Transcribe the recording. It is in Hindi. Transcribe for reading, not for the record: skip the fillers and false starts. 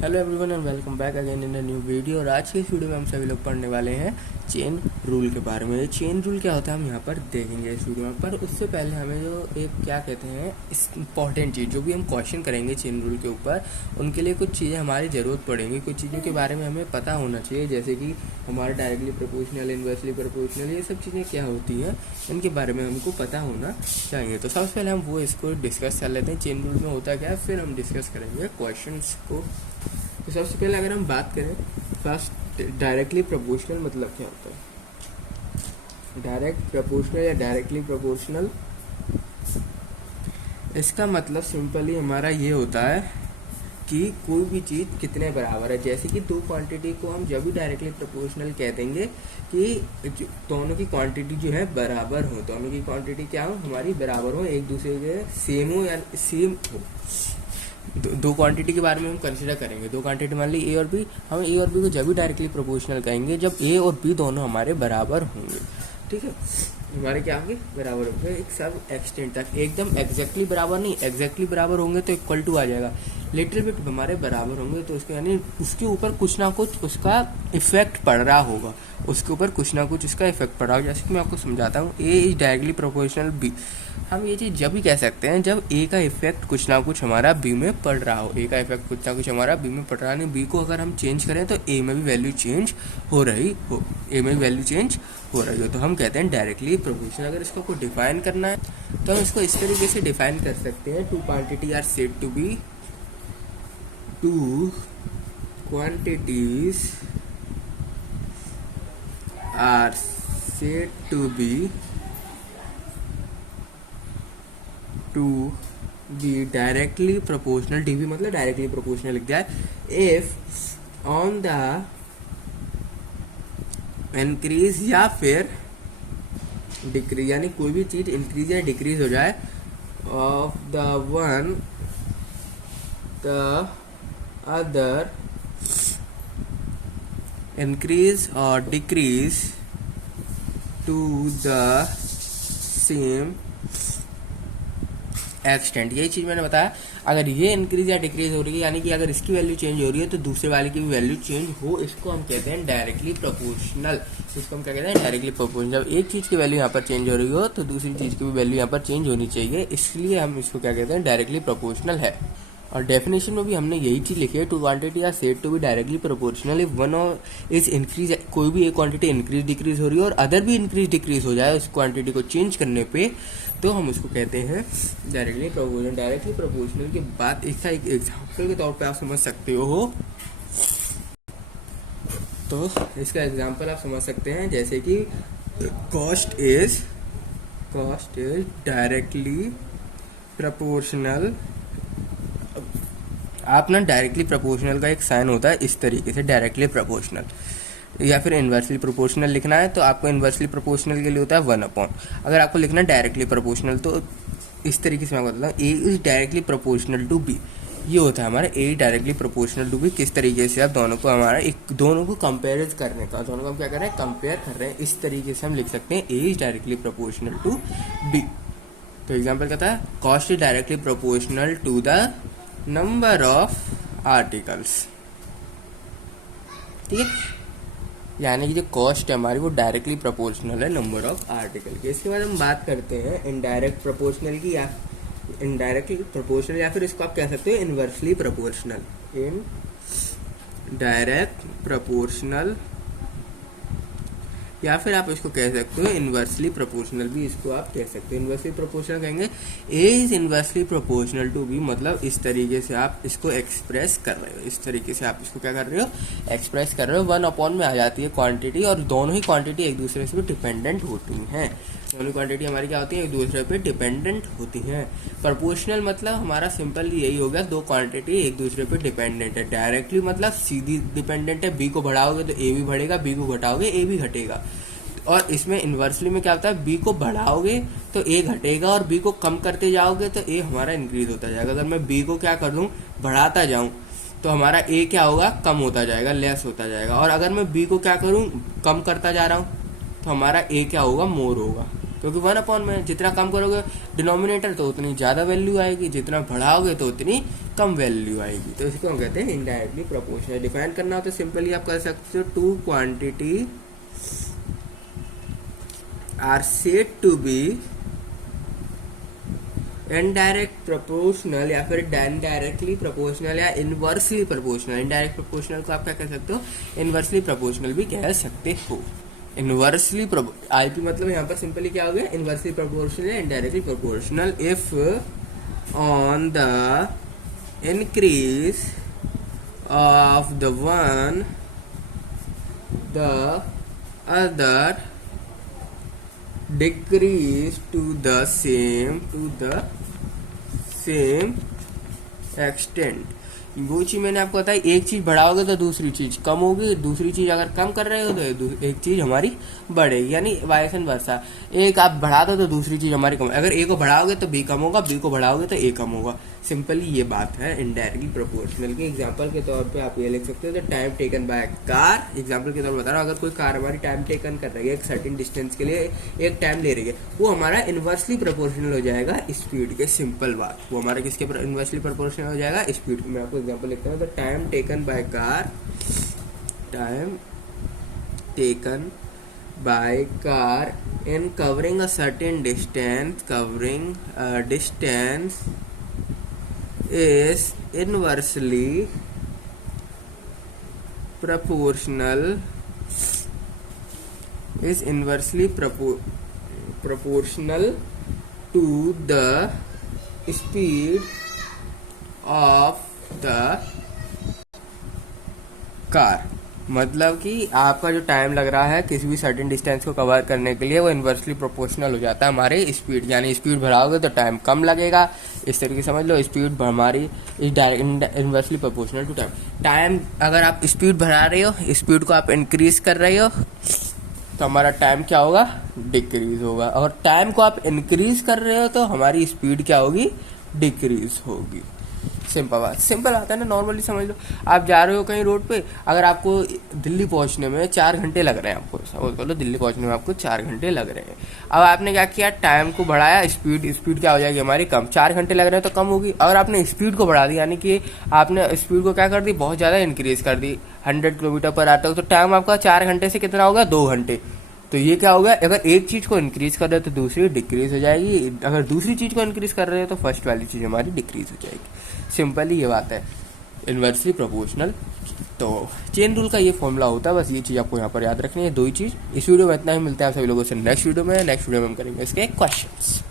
Hello everyone and welcome back again in a new video. और आज की इस वीडियो में हम सभी लोग पढ़ने वाले हैं चेन रूल के बारे में। चेन रूल क्या होता है हम यहाँ पर देखेंगे इस वीडियो में। पर उससे पहले हमें जो एक क्या कहते हैं इम्पॉर्टेंट चीज़, जो भी हम क्वेश्चन करेंगे चेन रूल के ऊपर, उनके लिए कुछ चीज़ें हमारी ज़रूरत पड़ेंगी। कुछ चीज़ों के बारे में हमें पता होना चाहिए, जैसे कि हमारा डायरेक्टली प्रोपोर्शनल, इन्वर्सली प्रोपोर्शनल, ये सब चीज़ें क्या होती हैं, इनके बारे में हमको पता होना चाहिए। तो सबसे पहले हम वो इसको डिस्कस कर लेते हैं, चेन रूल में होता क्या है, फिर हम डिस्कस करेंगे क्वेश्चन को। तो सबसे पहले अगर हम बात करें फर्स्ट डायरेक्टली प्रोपोर्शनल मतलब क्या होता है। डायरेक्ट प्रोपोर्शनल या डायरेक्टली प्रोपोर्शनल, इसका मतलब सिंपली हमारा ये होता है कि कोई भी चीज़ कितने बराबर है। जैसे कि दो क्वांटिटी को हम जब भी डायरेक्टली प्रोपोर्शनल कह देंगे कि दोनों की क्वांटिटी जो है बराबर हो, दोनों की क्वांटिटी क्या हो, हमारी बराबर हो, एक दूसरे के सेम हो या सेम हो। दो क्वांटिटी के बारे में हम कंसिडर करेंगे। दो क्वांटिटी मान ली ए और बी, हम ए और बी को जब भी डायरेक्टली प्रोपोर्शनल कहेंगे जब ए और बी दोनों हमारे बराबर होंगे। ठीक है, हमारे क्या होंगे, बराबर होंगे एक सब एक्सटेंट तक। एकदम एग्जैक्टली बराबर नहीं, एग्जैक्टली बराबर होंगे तो इक्वल टू आ जाएगा। लिटिल बिट हमारे बराबर होंगे तो उसके यानी उसके ऊपर कुछ ना कुछ उसका इफेक्ट पड़ रहा होगा, उसके ऊपर कुछ ना कुछ उसका इफेक्ट पड़ रहा होगा। जैसे कि मैं आपको समझाता हूँ, A is directly proportional B. हम ये चीज़ जब भी कह सकते हैं जब ए का इफेक्ट कुछ ना कुछ हमारा बी में पड़ रहा हो। ए का इफेक्ट कुछ ना कुछ हमारा बी में पड़ रहा है, नहीं बी को अगर हम चेंज करें तो ए में भी वैल्यू चेंज हो रही हो, ए में भी वैल्यू चेंज हो रही हो, तो हम कहते हैं डायरेक्टली प्रोपोर्शनल। अगर इसको आपको डिफाइन करना है तो हम इसको इस तरीके से डिफाइन कर सकते हैं, two quantity are said to be, two quantities are said to be directly proportional, dv मतलब डायरेक्टली प्रोपोर्शनल लिख दिया है, if on the इंक्रीज या फिर डिक्रीज, यानी कोई भी चीज इंक्रीज या डिक्रीज हो जाए of the one the other increase or decrease to the same extent. यही चीज़ मैंने बताया, अगर ये इंक्रीज या डिक्रीज हो रही है, यानी कि अगर इसकी वैल्यू चेंज हो रही है तो दूसरे वाले की भी वैल्यू चेंज हो, इसको हम कहते हैं डायरेक्टली प्रोपोर्शनल। इसको हम क्या कहते हैं, डायरेक्टली प्रोपोर्शनल। जब एक चीज़ की वैल्यू यहाँ पर चेंज हो रही हो तो दूसरी चीज़ की भी वैल्यू यहाँ पर चेंज होनी चाहिए, इसलिए हम इसको क्या कहते हैं, डायरेक्टली प्रोपोर्शनल है। और डेफिनेशन में भी हमने यही चीज़ लिखी है, two quantity are said to be directly proportional if one और इज इंक्रीज, कोई भी एक क्वांटिटी इंक्रीज डिक्रीज हो रही है और अदर भी इंक्रीज डिक्रीज हो जाए उस क्वांटिटी को चेंज करने पे, तो हम उसको कहते हैं डायरेक्टली प्रोपोर्शनल। डायरेक्टली प्रोपोर्शनल के बाद इसका एक एग्जाम्पल के तौर पे आप समझ सकते हो, तो इसका एग्जाम्पल आप समझ सकते हैं जैसे कि कॉस्ट इज डायरेक्टली प्रोपोर्शनल। आप ना डायरेक्टली प्रोपोर्शनल का एक साइन होता है इस तरीके से, डायरेक्टली प्रोपोर्शनल, या फिर इन्वर्सली प्रोपोर्शनल लिखना है तो आपको इन्वर्सली प्रोपोर्शनल के लिए होता है 1/। अगर आपको लिखना है डायरेक्टली प्रोपोर्शनल तो इस तरीके से मैं बताता हूँ, A is directly proportional to B, ये होता है हमारा A directly proportional to B. किस तरीके से, आप दोनों को हमारा एक दोनों को कंपेयर करने का, दोनों को हम क्या कर रहे हैं, कंपेयर कर रहे हैं, इस तरीके से हम लिख सकते हैं A is directly proportional to B. तो एग्जाम्पल कहता है cost is directly proportional to the number of articles. ठीक है, यानी कि जो कॉस्ट है हमारी वो डायरेक्टली प्रोपोर्शनल है नंबर ऑफ आर्टिकल के। इसके बाद हम बात करते हैं इनडायरेक्ट प्रोपोर्शनल की, या इनडायरेक्टली प्रोपोर्शनल, या फिर इसको आप कह सकते हो inversely proportional. In direct proportional, या फिर आप इसको कह सकते हो इन्वर्सली प्रोपोर्शनल भी, इसको आप कह सकते हो। इन्वर्सली प्रोपोर्शनल कहेंगे A is inversely proportional to B, मतलब इस तरीके से आप इसको एक्सप्रेस कर रहे हो, इस तरीके से आप इसको क्या कर रहे हो, एक्सप्रेस कर रहे हो। 1/, में आ जाती है क्वांटिटी, और दोनों ही क्वांटिटी एक दूसरे से डिपेंडेंट होती हैं। दोनों क्वांटिटी हमारी क्या होती है, एक दूसरे पे डिपेंडेंट होती हैं। प्रोपोर्शनल मतलब हमारा सिंपल यही हो गया, दो क्वांटिटी एक दूसरे पे डिपेंडेंट है। डायरेक्टली मतलब सीधी डिपेंडेंट है, बी को बढ़ाओगे तो ए भी बढ़ेगा, बी को घटाओगे ए भी घटेगा। और इसमें इन्वर्सली में क्या होता है, बी को बढ़ाओगे तो ए घटेगा, और बी को कम करते जाओगे तो ए हमारा इंक्रीज होता जाएगा। अगर मैं बी को क्या कर दूं, बढ़ाता जाऊं तो हमारा ए क्या होगा, कम होता जाएगा, लेस होता जाएगा। और अगर मैं बी को क्या करूं, कम करता जा रहा हूं तो हमारा ए क्या होगा, मोर होगा। क्योंकि 1 में जितना कम करोगे डिनोमिनेटर तो उतनी ज़्यादा वैल्यू आएगी, जितना बढ़ाओगे तो उतनी कम वैल्यू आएगी। तो इसको हम कहते हैं इनडायरेक्टली प्रोपोर्शनल। डिफाइन करना हो तो सिंपली आप कर सकते हो, two quantity are said to be indirect proportional या फिर इनडायरेक्टली प्रोपोर्शनल या इनवर्सली प्रोपोर्शनल। इनडायरेक्ट प्रोपोर्शनल को आप क्या कह सकते हो, इनवर्सली प्रोपोर्शनल भी कह सकते हो। इनवर्सली आईपी मतलब यहाँ पर सिंपली क्या हो गया, इनवर्सली प्रोपोर्शनल या indirectly proportional if on the increase of the one the other decrease to the same extent। वो चीज मैंने आपको बताई, एक चीज बढ़ाओगे तो दूसरी चीज कम होगी, दूसरी चीज अगर कम कर रहे हो तो एक चीज हमारी बढ़ेगी, यानी वाइस एंड वर्सा। एक आप बढ़ा दो तो दूसरी चीज हमारी कम, अगर ए को बढ़ाओगे तो बी कम होगा, बी को बढ़ाओगे तो ए कम होगा। सिंपली ये बात है इनडायरेक्टली प्रोपोर्शनल की। एग्जांपल के तौर पे आप ये लिख सकते हो, the time taken by car. Example के तौर पर बता रहा हूँ, अगर कोई कार हमारी टाइम टेकन कर रही है एक सर्टेन डिस्टेंस के लिए, एक टाइम ले रही है, वो हमारा इनवर्सली प्रोपोर्शनल हो जाएगा स्पीड के। सिंपल बात, वो हमारा किसके इनवर्सली प्रोपोर्शनल हो जाएगा, स्पीड। मैं आपको एग्जांपल लिखता हूँ, the time taken by car, time taken by car in covering a certain distance is inversely proportional to the speed of the car। मतलब कि आपका जो टाइम लग रहा है किसी भी सर्टेन डिस्टेंस को कवर करने के लिए, वो इन्वर्सली प्रोपोर्शनल हो जाता है हमारे स्पीड। यानी स्पीड बढ़ाओगे तो टाइम कम लगेगा, इस तरीके समझ लो। स्पीड हमारी inversely proportional to time. Time अगर आप स्पीड बढ़ा रहे हो, स्पीड को आप इंक्रीज कर रहे हो, तो हमारा टाइम क्या होगा, डिक्रीज होगा। और टाइम को आप इंक्रीज कर रहे हो तो हमारी स्पीड क्या होगी, डिक्रीज होगी। सिंपल बात है ना, नॉर्मली समझ लो। आप जा रहे हो कहीं रोड पे, अगर आपको दिल्ली पहुंचने में 4 घंटे लग रहे हैं, आपको सपोज कर लो दिल्ली पहुंचने में आपको 4 घंटे लग रहे हैं। अब आपने क्या किया, टाइम को बढ़ाया, स्पीड क्या हो जाएगी हमारी कम। 4 घंटे लग रहे हैं तो कम होगी। अगर आपने स्पीड को बढ़ा दी, यानी कि आपने स्पीड को क्या कर दी, बहुत ज़्यादा इंक्रीज कर दी, 100 किलोमीटर पर आते हो, तो टाइम आपका 4 घंटे से कितना होगा, 2 घंटे। तो ये क्या होगा, अगर एक चीज को इंक्रीज कर रहे हो तो दूसरी डिक्रीज हो जाएगी, अगर दूसरी चीज को इंक्रीज कर रहे हो तो फर्स्ट वाली चीज हमारी डिक्रीज हो जाएगी। सिंपली ये बात है इन्वर्सली प्रोपोर्शनल। तो चेन रूल का ये फॉर्मूला होता है, बस ये चीज आपको यहाँ पर याद रखनी है, 2 ही चीज। इस वीडियो में इतना ही, मिलता है आप सभी लोगों से नेक्स्ट वीडियो में। नेक्स्ट वीडियो में हम करेंगे इसके क्वेश्चंस।